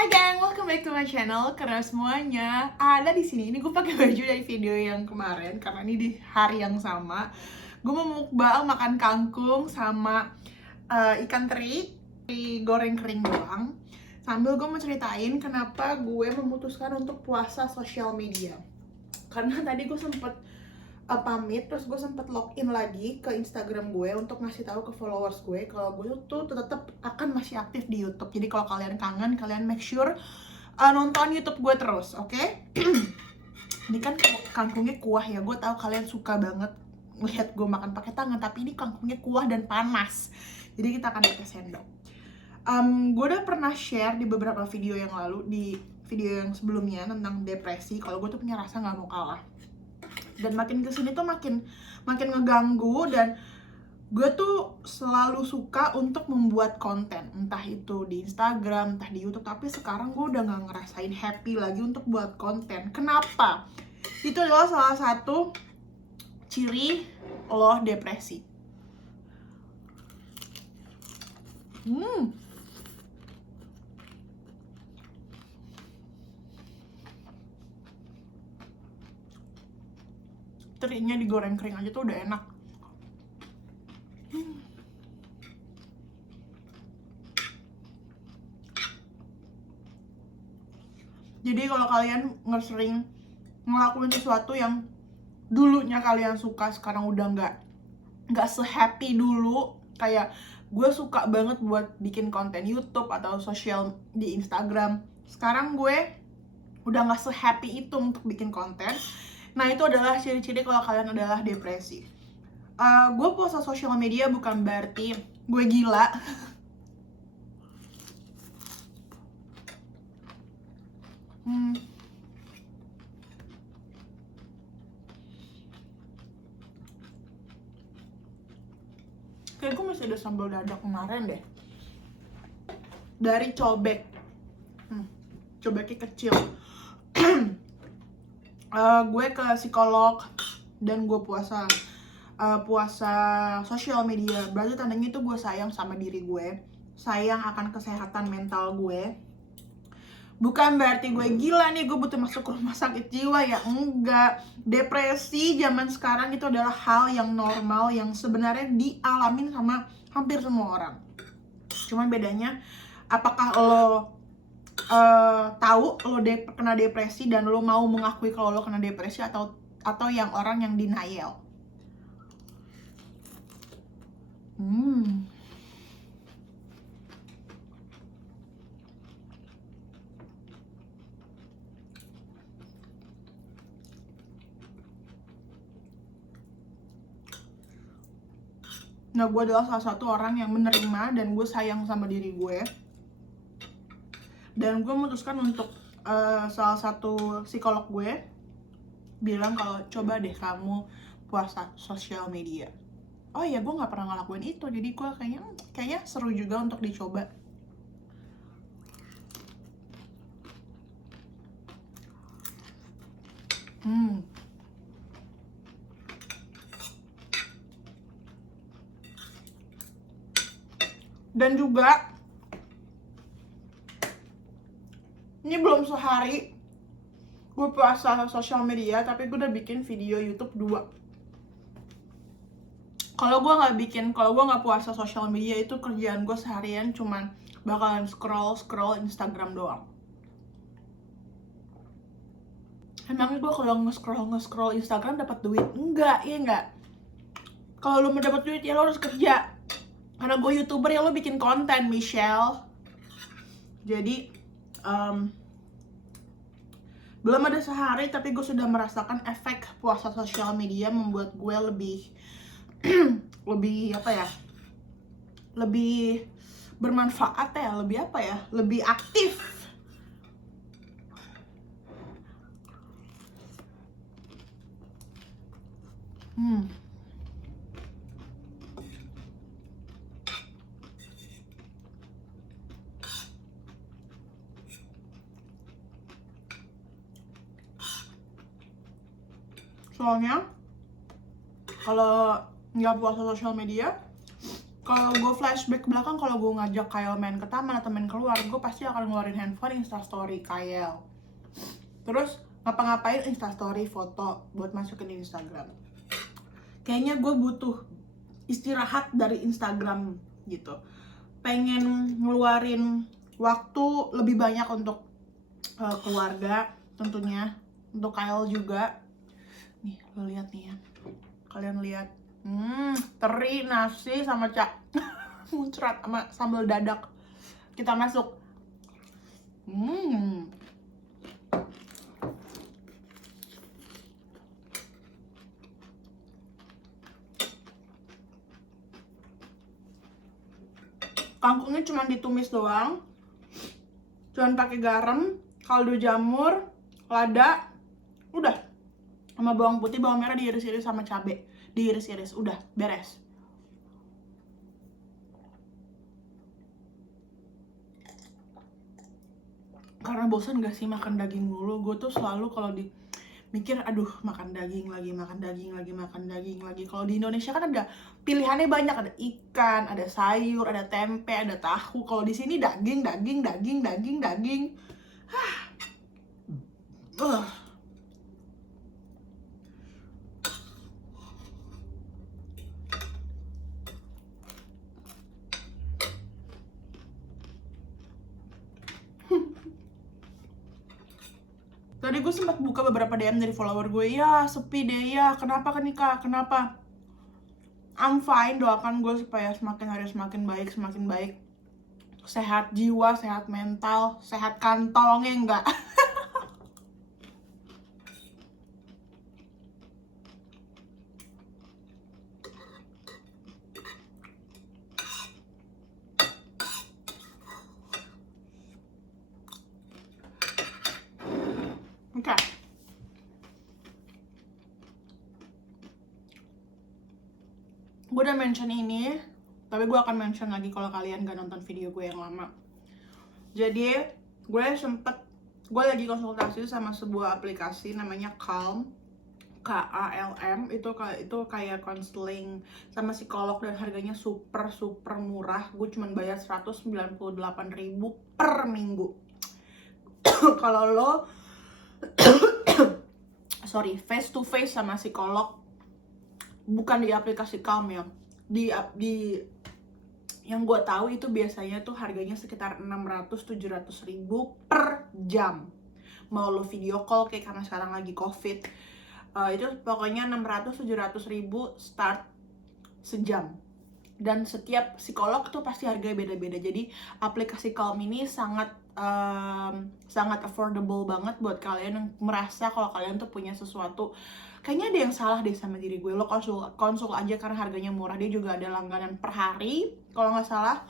Hai gang, welcome back to my channel. Karena semuanya ada di sini. Ini gue pakai baju dari video yang kemarin karena ini di hari yang sama. Gue mau mukbang makan kangkung sama ikan teri goreng kering doang. Sambil gue mau ceritain kenapa gue memutuskan untuk puasa sosial media. Karena tadi gue sempet pamit, terus gue sempet login lagi ke Instagram gue untuk ngasih tahu ke followers gue kalau gue tuh tetap akan masih aktif di YouTube. Jadi kalau kalian kangen, kalian make sure nonton YouTube gue terus, oke? Ini kan kangkungnya kuah ya, gue tahu kalian suka banget melihat gue makan pakai tangan, tapi ini kangkungnya kuah dan panas. Jadi kita akan pakai sendok. Gue udah pernah share di beberapa video yang lalu, di video yang sebelumnya tentang depresi. Kalau gue tuh punya rasa nggak mau kalah. Dan makin kesini tuh makin ngeganggu, dan gue tuh selalu suka untuk membuat konten, entah itu di Instagram, entah di YouTube. Tapi sekarang gue udah gak ngerasain happy lagi untuk buat konten. Kenapa? Itu adalah salah satu ciri lo depresi. Terinya digoreng kering aja tuh udah enak. Jadi kalau kalian sering ngelakuin sesuatu yang dulunya kalian suka, sekarang udah nggak se-happy dulu. Kayak gue suka banget buat bikin konten YouTube atau sosial di Instagram. Sekarang gue udah nggak se-happy itu untuk bikin konten. Nah, itu adalah ciri-ciri kalau kalian adalah depresi. Gue puasa sosial media bukan berarti gue gila. Kayak gue masih ada sambal dadak kemarin deh, dari cobek. Cobeknya kecil. Gue ke psikolog dan gue puasa sosial media. Berarti tandanya itu gue sayang sama diri gue, sayang akan kesehatan mental gue. Bukan berarti gue gila nih, gue butuh masuk rumah sakit jiwa ya, enggak. Depresi zaman sekarang itu adalah hal yang normal, yang sebenarnya dialamin sama hampir semua orang. Cuman bedanya, apakah lo tahu lo kena depresi dan lo mau mengakui kalau lo kena depresi, atau yang orang yang denial. Nah, gue adalah salah satu orang yang menerima dan gue sayang sama diri gue. Dan gue memutuskan untuk salah satu psikolog gue bilang kalau coba deh kamu puasa sosial media. Oh iya, gue nggak pernah ngelakuin itu, jadi gue kayaknya seru juga untuk dicoba. Dan juga ini belum sehari gue puasa sosial media, tapi gue udah bikin video YouTube 2. Kalau gue nggak puasa sosial media, itu kerjaan gue seharian cuman bakalan scroll Instagram doang. Emangnya gue kalau nge-scroll Instagram dapat duit? Enggak, ya enggak. Kalau lo mau dapat duit ya lo harus kerja. Karena gue YouTuber ya, lo bikin konten, Michelle. Jadi belum ada sehari tapi gue sudah merasakan efek puasa sosial media membuat gue lebih bermanfaat ya, lebih aktif. Soalnya kalau nggak puasa sosial media, Kalau gue flashback ke belakang, kalau gue ngajak Kyle main ke taman atau main keluar, gue pasti akan ngeluarin handphone instastory Kyle. Terus ngapa-ngapain instastory foto buat masukin di Instagram. Kayaknya gue butuh istirahat dari Instagram gitu. Pengen ngeluarin waktu lebih banyak untuk keluarga tentunya, untuk Kyle juga. Nih, lo lihat nih ya. Kalian lihat. Teri nasi sama muncrat sama sambal dadak. Kita masuk. Kangkungnya cuma ditumis doang. Cuman pakai garam, kaldu jamur, lada, udah. Sama bawang putih, bawang merah diiris-iris sama cabai. Diiris-iris, udah, beres. Karena bosan gak sih makan daging mulu. Gue tuh selalu kalau mikir, aduh makan daging lagi. Kalau di Indonesia kan ada pilihannya banyak, ada ikan, ada sayur, ada tempe, ada tahu. Kalau di sini daging. Tadi gue sempat buka beberapa DM dari follower gue, ya sepi deh ya, kenapa kan Nika, kenapa? I'm fine, doakan gue supaya semakin hari semakin baik. Sehat jiwa, sehat mental, sehat kantongnya enggak. Oke. Gue udah mention ini, tapi gue akan mention lagi kalau kalian gak nonton video gue yang lama. Jadi gue lagi konsultasi sama sebuah aplikasi namanya Calm, KALM. Itu kayak counseling sama psikolog dan harganya super murah. Gue cuma bayar 198.000 per minggu. Kalau lo face to face sama psikolog, bukan di aplikasi Calm ya, di yang gue tahu itu biasanya tuh harganya sekitar 600-700 ribu per jam. Mau lo video call kayak karena sekarang lagi COVID, itu pokoknya 600-700 ribu start sejam. Dan setiap psikolog tuh pasti harganya beda-beda. Jadi aplikasi Calm ini sangat affordable banget buat kalian yang merasa kalau kalian tuh punya sesuatu, kayaknya ada yang salah deh sama diri gue. Lo konsul aja karena harganya murah. Dia juga ada langganan per hari kalau nggak salah.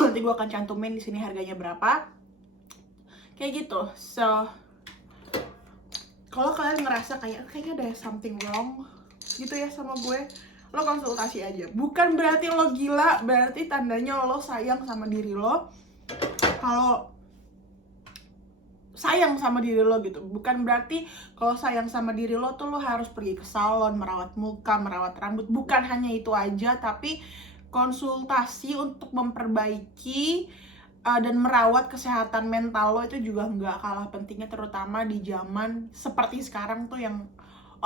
Nanti gue akan cantumin di sini harganya berapa. Kayak gitu. So kalau kalian ngerasa kayaknya ada something wrong gitu ya sama gue, lo konsultasi aja. Bukan berarti lo gila, berarti tandanya lo sayang sama diri lo. Kalau sayang sama diri lo gitu, bukan berarti kalau sayang sama diri lo tuh lo harus pergi ke salon, merawat muka, merawat rambut. Bukan hanya itu aja, tapi konsultasi untuk memperbaiki dan merawat kesehatan mental lo itu juga nggak kalah pentingnya, terutama di zaman seperti sekarang tuh yang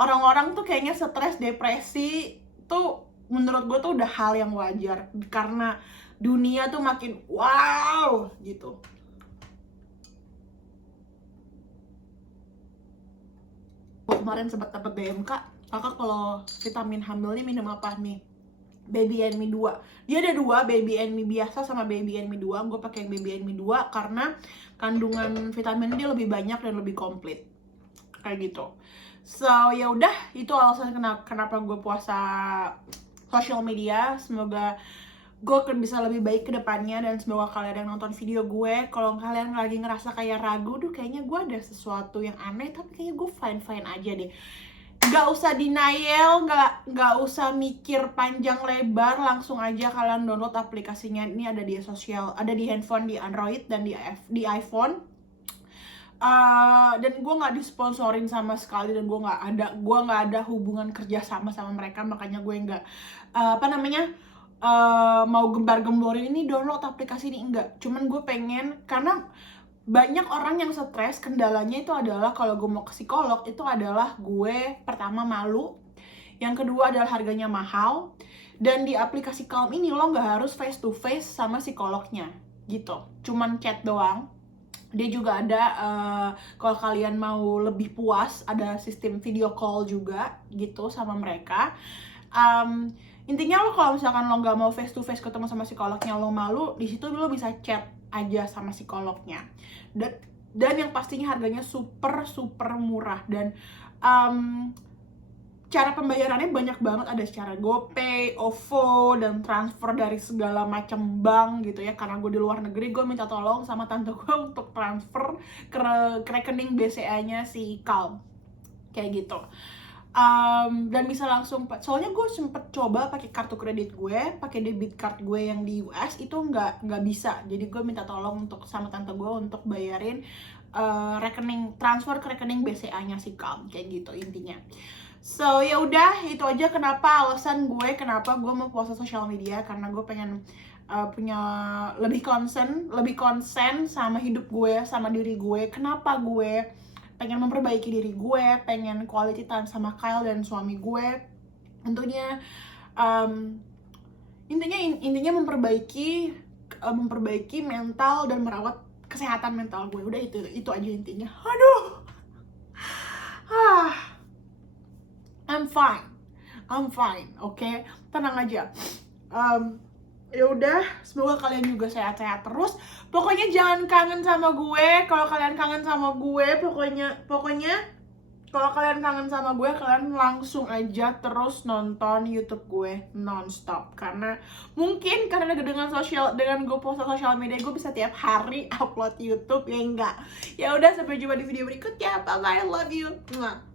orang-orang tuh kayaknya stres, depresi tuh menurut gue tuh udah hal yang wajar karena dunia tuh makin wow gitu. Kemarin sempat dapat DM, kakak kalau vitamin hamilnya minum apa nih? Baby and Me 2. Dia ada 2, Baby and Me biasa sama Baby and Me 2. Gue pakai yang Baby and Me 2 karena kandungan vitamin dia lebih banyak dan lebih komplit. Kayak gitu. So, ya udah, itu alasan kenapa gue puasa social media. Semoga gue akan bisa lebih baik ke depannya, dan semoga kalian yang nonton video gue, kalau kalian lagi ngerasa kayak ragu, kayaknya gue ada sesuatu yang aneh, tapi kayaknya gue fine aja deh. Gak usah denial, gak usah mikir panjang lebar, langsung aja kalian download aplikasinya. Ini ada di handphone, di Android dan di iPhone. Dan gue nggak disponsorin sama sekali, dan gue nggak ada hubungan kerja sama mereka, makanya gue nggak mau gembar-gemborin ini download aplikasi ini, enggak. Cuman gue pengen, karena banyak orang yang stres, kendalanya itu adalah kalau gue mau ke psikolog itu adalah gue pertama malu, yang kedua adalah harganya mahal, dan di aplikasi Calm ini lo nggak harus face to face sama psikolognya gitu, cuman chat doang. Dia juga ada kalau kalian mau lebih puas ada sistem video call juga gitu sama mereka. Intinya lo kalau misalkan lo nggak mau face to face ketemu sama psikolognya, lo malu, di situ lo bisa chat aja sama psikolognya. Dan yang pastinya harganya super murah, dan cara pembayarannya banyak banget, ada secara GoPay, OVO, dan transfer dari segala macam bank gitu ya. Karena gue di luar negeri, gue minta tolong sama tante gue untuk transfer ke rekening BCA-nya si Calm kayak gitu. Dan bisa langsung, soalnya gue sempet coba pakai kartu kredit gue, pakai debit card gue yang di US itu nggak bisa. Jadi gue minta tolong untuk sama tante gue untuk bayarin rekening, transfer ke rekening BCA-nya si Calm kayak gitu intinya. So ya udah, itu aja kenapa alasan gue kenapa gue mau puasa sosial media, karena gue pengen punya lebih konsen sama hidup gue, sama diri gue. Kenapa gue pengen memperbaiki diri gue, pengen quality time sama Kyle dan suami gue. Tentunya intinya memperbaiki mental dan merawat kesehatan mental gue. Udah itu aja intinya. Aduh. I'm fine, oke? Tenang aja. Ya udah, semoga kalian juga sehat-sehat terus. Pokoknya jangan kangen sama gue. Kalau kalian kangen sama gue, pokoknya kalau kalian kangen sama gue, kalian langsung aja terus nonton YouTube gue nonstop. Karena mungkin karena dengan gue post sosial media, gue bisa tiap hari upload YouTube, ya enggak. Ya udah, sampai jumpa di video berikutnya. Bye bye, I love you. Mwah.